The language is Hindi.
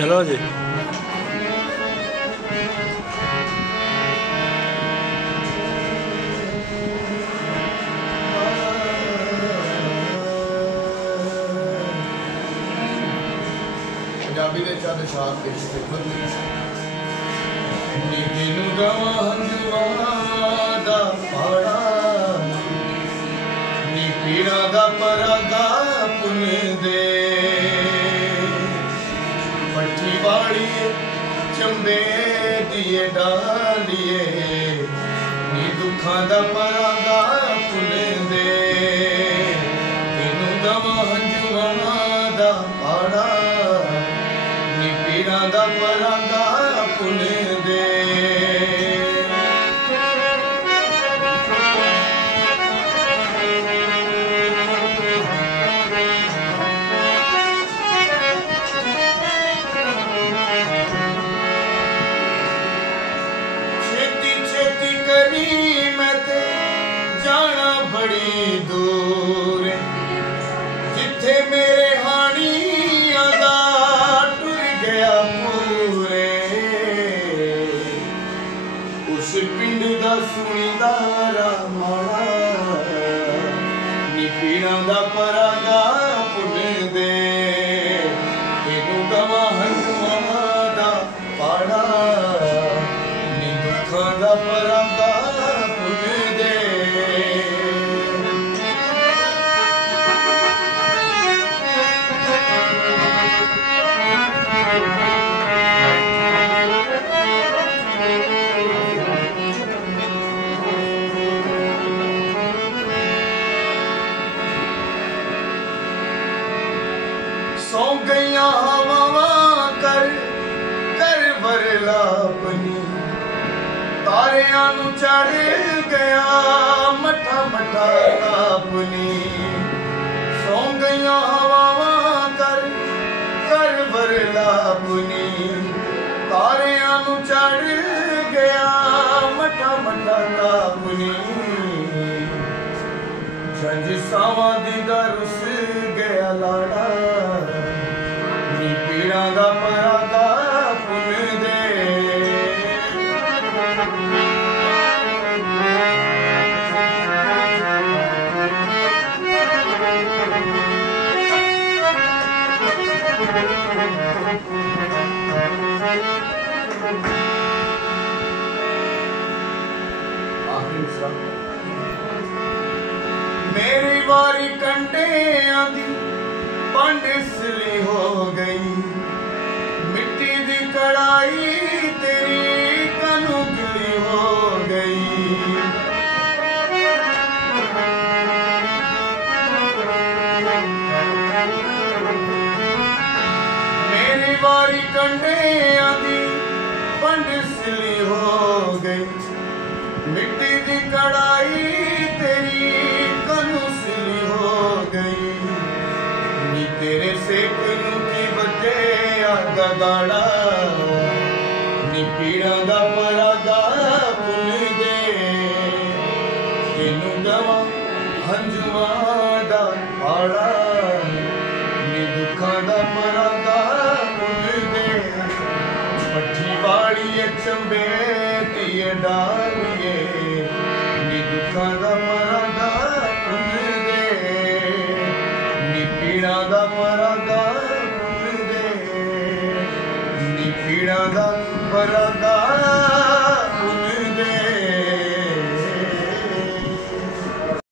चलो जी। पंजाबी दे चंद शार पेश खिदमत नी तेनू गवा हंजुआ दा पाड़ा नी पीड़ा दा परागा पुन दे पट्टी वाली चंबे दिए डालिए नी दुखा दा परागा पुन दे तेनू गवा हंजुआ दा पाड़ा पीड़ा दा परागा पुन दे छेती छेती करी मैं ते जाना बड़ी दूर जिथे मेरे हानियां दा उस पिंड दा सुनीदा रामाड़ा नी पीड़ा दा परागा पुन दे तेनू गवा हंजुआ दा पाड़ा नी दुखा दा परागा पुन दे सौ गईया हवावा कर कर बरला बनी तारियां नू चढ़ गया मठा मठा अपनी सौ गईया हवावा कर कर बरला बनी तारियां नू चढ़ गया मठा मठा अपनी जंज सावा दी दरुस गया लाड़ा नी पीड़ा दा परागा पुन दे मेरी वारी कंडे आंदी पंडिसली हो गई मिट्टी दी कड़ाई तेरी कनुगली हो गई मेरी वारी कंडे आंदी पंडिसली हो गई मिट्टी दी कड़ाई तेरी कनुसली हो गई नी तेरे सेक नू की बजे आगा गाड़ा नी पीड़ा दा परागा पुन दे तेनू गवा हंजुआ दा पाड़ा नी दुखा दा परागा पुन दे पट्टी वाली चंबे दिए डालिए नी दुखा दा परागा पुन दे नी पीड़ा दा परागा पुन दे नी पीड़ा दा परागा